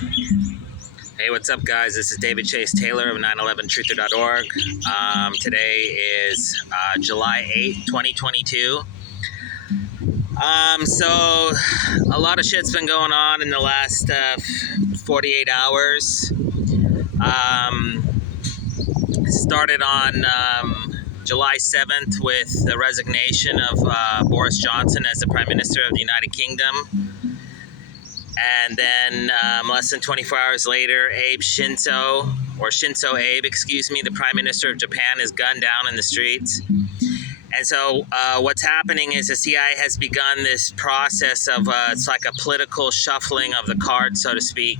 Hey, what's up, guys? This is David Chase Taylor of 911truther.org. Today is July 8th, 2022. So a lot of shit's been going on in the last 48 hours. Started on July 7th with the resignation of Boris Johnson as the Prime Minister of the United Kingdom. And then less than 24 hours later, Shinzo Abe, the Prime Minister of Japan, is gunned down in the streets. And so what's happening is the CIA has begun this process of, it's like a political shuffling of the cards, so to speak.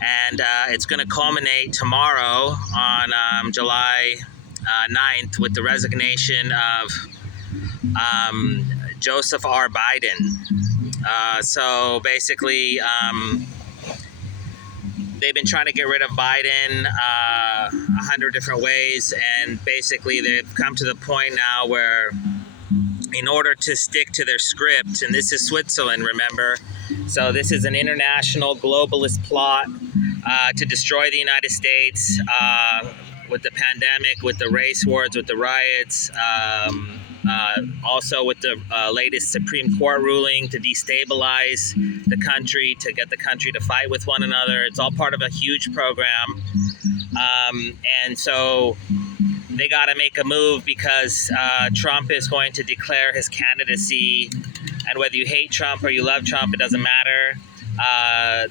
And it's going to culminate tomorrow on July 9th with the resignation of Joseph R. Biden. So basically, they've been trying to get rid of Biden 100 different ways, and basically they've come to the point now where, in order to stick to their script, and this is Switzerland, remember, so this is an international globalist plot to destroy the United States with the pandemic, with the race wars, with the riots, also with the latest Supreme Court ruling to destabilize the country, to get the country to fight with one another. It's all part of a huge program. And so they got to make a move because Trump is going to declare his candidacy. And whether you hate Trump or you love Trump, it doesn't matter.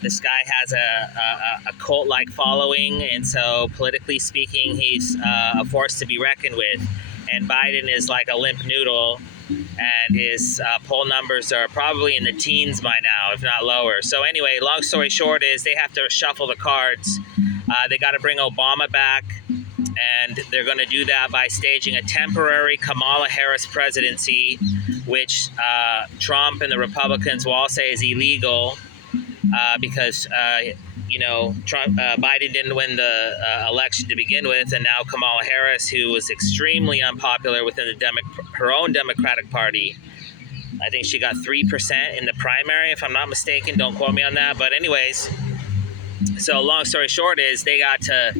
This guy has a cult-like following. And so politically speaking, he's a force to be reckoned with. And Biden is like a limp noodle, and his poll numbers are probably in the teens by now, if not lower. So anyway, long story short is they have to shuffle the cards. They got to bring Obama back, and they're going to do that by staging a temporary Kamala Harris presidency, which Trump and the Republicans will all say is illegal because Biden didn't win the election to begin with, and now Kamala Harris, who was extremely unpopular within her own Democratic Party, I think she got 3% in the primary, if I'm not mistaken. Don't quote me on that. But anyways, so long story short is they got to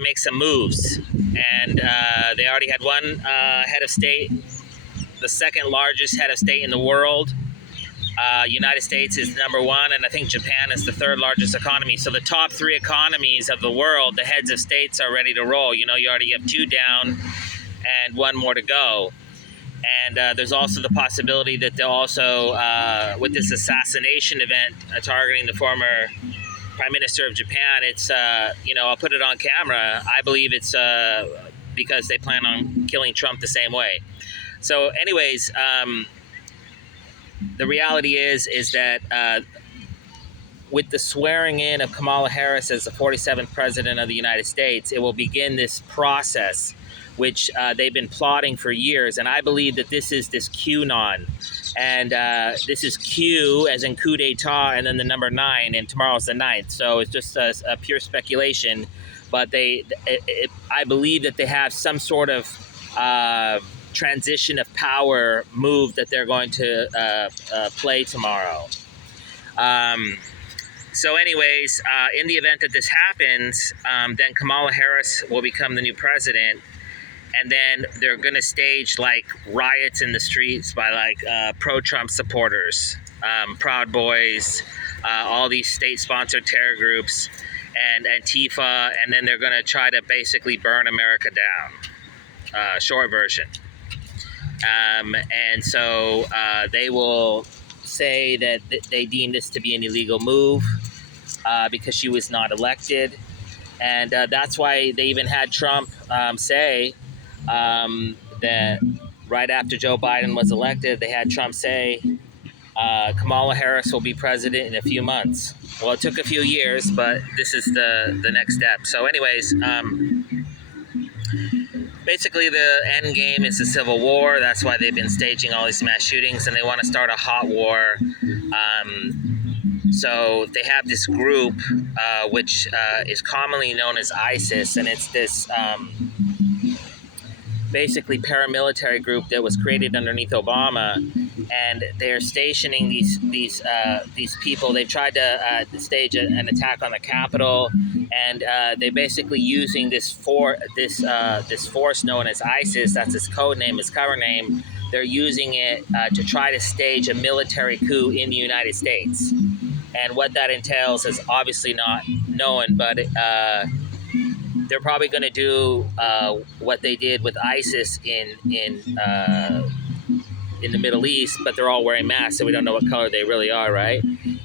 make some moves, and they already had one head of state, the second largest head of state in the world. United States is number one, and I think Japan is the third largest economy. So the top three economies of the world, the heads of states are ready to roll. You already have two down and one more to go. And there's also the possibility that they'll also, with this assassination event targeting the former Prime Minister of Japan, it's, I'll put it on camera. I believe it's because they plan on killing Trump the same way. So anyways, the reality is that with the swearing in of Kamala Harris as the 47th president of the United States, it will begin this process, which they've been plotting for years. And I believe that this is this QAnon. And this is Q as in coup d'etat, and then the number 9, and tomorrow's the 9th. So it's just a pure speculation. But I believe that they have some sort of transition of power move that they're going to play tomorrow. So anyways, in the event that this happens, then Kamala Harris will become the new president, and then they're going to stage like riots in the streets by like pro-Trump supporters, Proud Boys, all these state-sponsored terror groups, and Antifa, and then they're going to try to basically burn America down. Short version. And so they will say that they deem this to be an illegal move because she was not elected. And that's why they even had Trump say that right after Joe Biden was elected, they had Trump say Kamala Harris will be president in a few months. Well, it took a few years, but this is the next step. So anyways, basically, the end game is a civil war. That's why they've been staging all these mass shootings, and they want to start a hot war. So they have this group, which is commonly known as ISIS, and it's this basically paramilitary group that was created underneath Obama, and they're stationing these people. They've tried to stage an attack on the Capitol, and they're basically using this force known as ISIS. That's its code name, its cover name. They're using it to try to stage a military coup in the United States. And what that entails is obviously not known, but they're probably going to do what they did with ISIS in the Middle East, but they're all wearing masks, so we don't know what color they really are, right?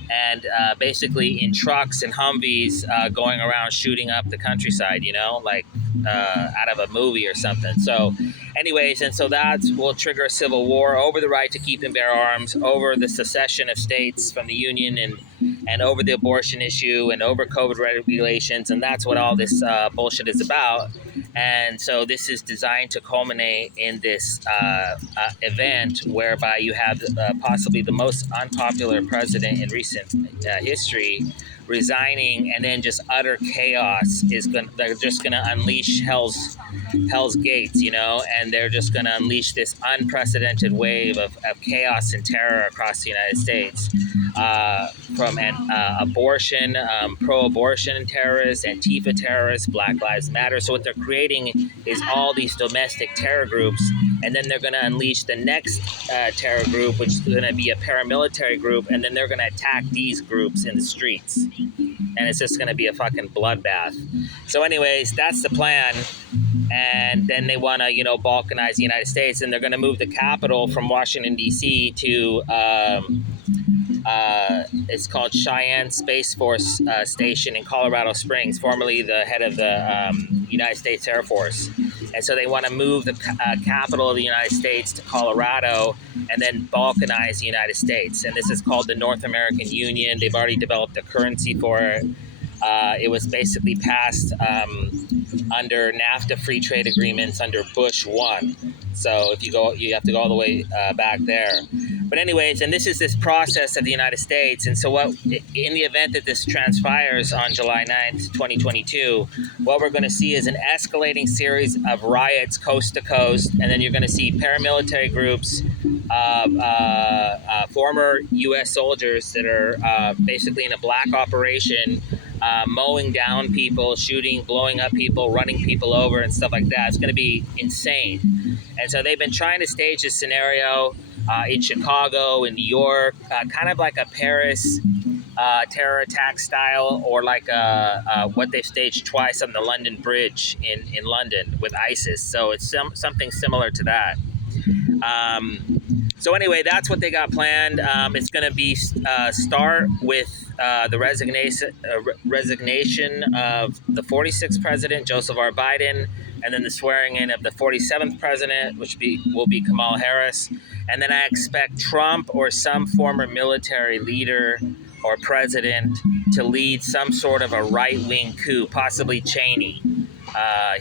And basically in trucks and Humvees going around shooting up the countryside, like out of a movie or something. So anyways, and so that will trigger a civil war over the right to keep and bear arms, over the secession of states from the Union, and over the abortion issue, and over COVID regulations. And that's what all this bullshit is about. And so this is designed to culminate in this event whereby you have possibly the most unpopular president in recent history resigning, and then just utter chaos they're just gonna unleash hell's gates, and they're just gonna unleash this unprecedented wave of chaos and terror across the United States, from abortion, pro-abortion terrorists, Antifa terrorists, Black Lives Matter. So what they're creating is all these domestic terror groups, and then they're gonna unleash the next terror group, which is gonna be a paramilitary group, and then they're gonna attack these groups in the streets. And it's just going to be a fucking bloodbath. So anyways, that's the plan. And then they want to, balkanize the United States. And they're going to move the capital from Washington, D.C. to, it's called Cheyenne Space Force Station in Colorado Springs, formerly the head of the United States Air Force. And so they want to move the capital of the United States to Colorado and then balkanize the United States. And this is called the North American Union. They've already developed a currency for it. It was basically passed under NAFTA free trade agreements under Bush 1. So if you have to go all the way back there. But anyways, and this is this process of the United States. And so in the event that this transpires on July 9th, 2022, what we're going to see is an escalating series of riots coast to coast. And then you're going to see paramilitary groups, former U.S. soldiers that are basically in a black operation, mowing down people, shooting, blowing up people, running people over and stuff like that. It's going to be insane. And so they've been trying to stage this scenario in Chicago, in New York, kind of like a Paris terror attack style, or like what they've staged twice on the London Bridge in London with ISIS. So it's something similar to that. So anyway, that's what they got planned. It's going to be start with the resignation of the 46th president, Joseph R. Biden, and then the swearing in of the 47th president, which will be Kamala Harris. And then I expect Trump or some former military leader or president to lead some sort of a right-wing coup, possibly Cheney.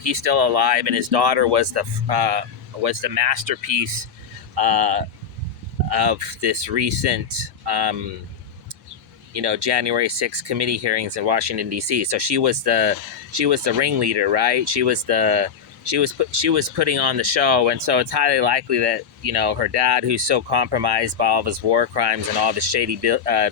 He's still alive, and his daughter was the masterpiece of this recent January 6th committee hearings in Washington, D.C. So she was the ringleader, right? She was putting on the show, and so it's highly likely that her dad, who's so compromised by all of his war crimes and all the shady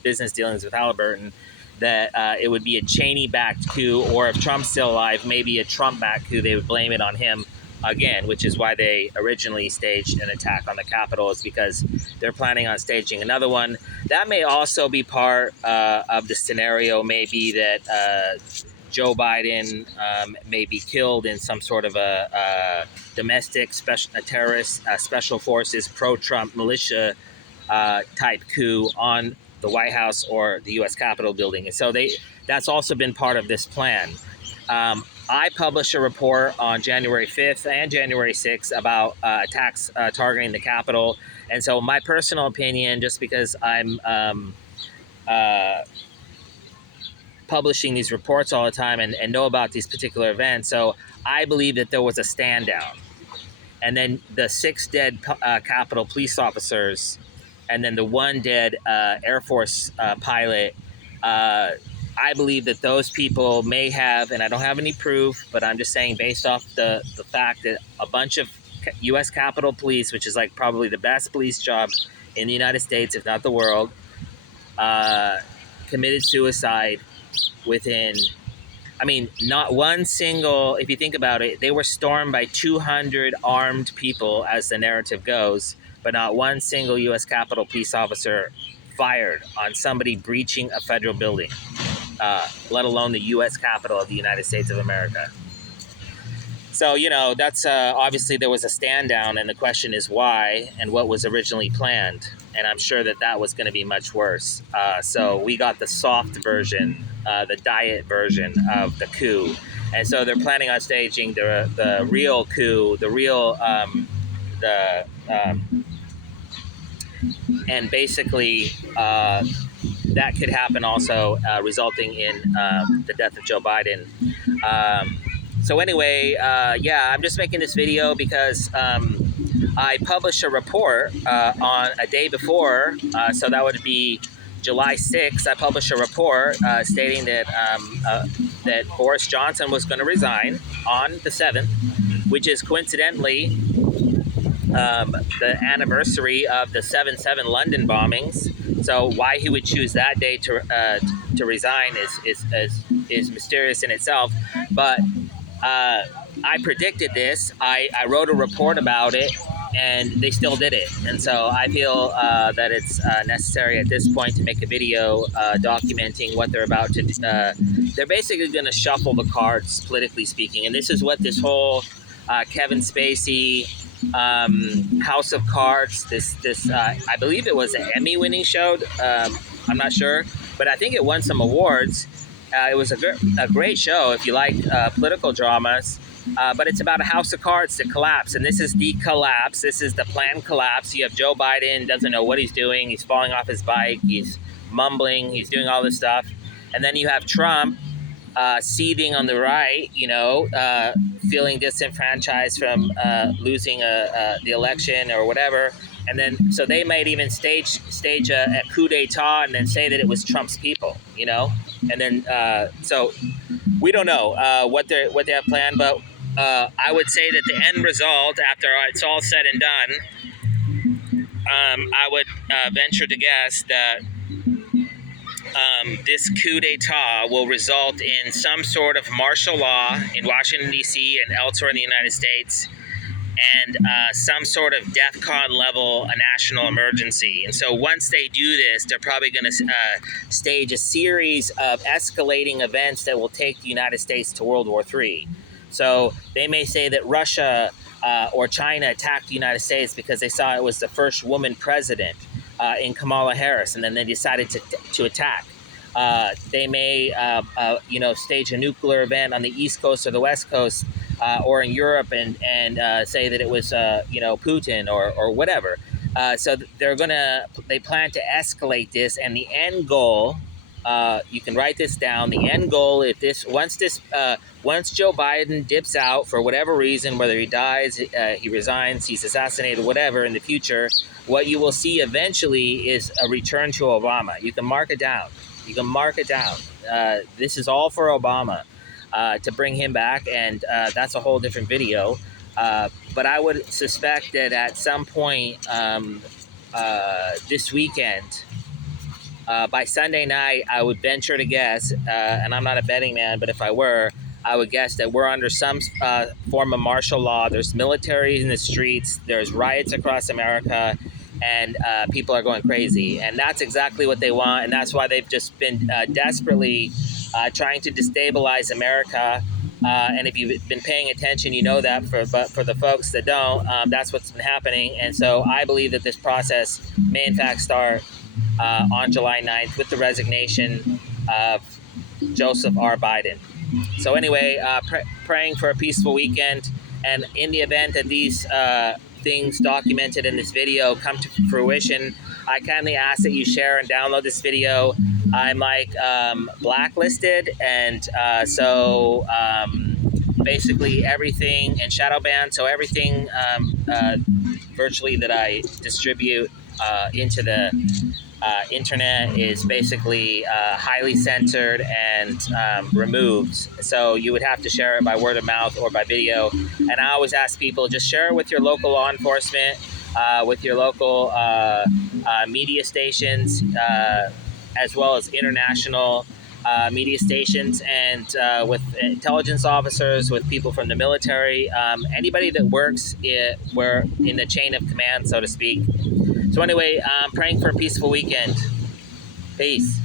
business dealings with Halliburton, that it would be a Cheney-backed coup, or if Trump's still alive, maybe a Trump-backed coup. They would blame it on him again, which is why they originally staged an attack on the Capitol, is because they're planning on staging another one. That may also be part of the scenario, maybe that Joe Biden may be killed in some sort of a domestic terrorist special forces pro-Trump militia type coup on the White House or the U.S. Capitol building. And so that's also been part of this plan. I published a report on January 5th and January 6th about attacks targeting the Capitol. And so my personal opinion, just because I'm publishing these reports all the time and know about these particular events, so I believe that there was a stand down. And then the 6 dead Capitol police officers, and then the 1 dead Air Force pilot, I believe that those people may have, and I don't have any proof, but I'm just saying based off the fact that a bunch of U.S. Capitol Police, which is like probably the best police job in the United States, if not the world, committed suicide within, I mean, not one single, if you think about it, they were stormed by 200 armed people, as the narrative goes, but not one single U.S. Capitol Police officer fired on somebody breaching a federal building, let alone the U.S. Capitol of the United States of America. So, that's obviously there was a stand down, and the question is why and what was originally planned. And I'm sure that was going to be much worse. So we got the soft version, the diet version of the coup. And so they're planning on staging the real coup, and basically that could happen also, resulting in the death of Joe Biden. So anyway, I'm just making this video because I published a report on a day before, so that would be July 6th. I published a report stating that Boris Johnson was going to resign on the 7th, which is coincidentally the anniversary of the 7/7 London bombings. So why he would choose that day to resign is mysterious in itself, but I predicted this. I wrote a report about it, and they still did it. And so I feel that it's necessary at this point to make a video documenting what they're about to do. They're basically going to shuffle the cards, politically speaking. And this is what this whole Kevin Spacey House of Cards, this I believe it was an Emmy-winning show. I'm not sure, but I think it won some awards. It was a great show if you like political dramas, but it's about a house of cards to collapse, and this is the collapse. This is the planned collapse. You have Joe Biden, doesn't know what he's doing. He's falling off his bike. He's mumbling. He's doing all this stuff. And then you have Trump seething on the right, feeling disenfranchised from losing the election or whatever. And then, so they might even stage a coup d'etat and then say that it was Trump's people, And then, so we don't know what they have planned, but I would say that the end result, after it's all said and done, I would venture to guess that this coup d'etat will result in some sort of martial law in Washington, D.C. and elsewhere in the United States, and some sort of DEFCON level, a national emergency. And so once they do this, they're probably going to stage a series of escalating events that will take the United States to World War III. So they may say that Russia or China attacked the United States because they saw it was the first woman president in Kamala Harris, and then they decided to attack. They may, stage a nuclear event on the East Coast or the West Coast, or in Europe, and say that it was, Putin or whatever. So they plan to escalate this, and the end goal, you can write this down. The end goal, once Joe Biden dips out for whatever reason, whether he dies, he resigns, he's assassinated, whatever, in the future, what you will see eventually is a return to Obama. You can mark it down. This is all for Obama, to bring him back, and that's a whole different video. But I would suspect that at some point this weekend, by Sunday night, I would venture to guess, and I'm not a betting man, but if I were, I would guess that we're under some form of martial law. There's military in the streets. There's riots across America, and people are going crazy. And that's exactly what they want, and that's why they've just been desperately trying to destabilize America. And if you've been paying attention, you know that. But for the folks that don't, that's what's been happening. And so I believe that this process may in fact start on July 9th with the resignation of Joseph R. Biden. So anyway, praying for a peaceful weekend. And in the event that these things documented in this video come to fruition, I kindly ask that you share and download this video. I'm blacklisted, and so basically everything, and shadow banned, so everything virtually that I distribute into the internet is basically highly censored and removed. So you would have to share it by word of mouth or by video. And I always ask people, just share it with your local law enforcement. with your local media stations, as well as international media stations, and with intelligence officers, with people from the military, anybody that works we're in the chain of command, so to speak. So anyway, praying for a peaceful weekend. Peace.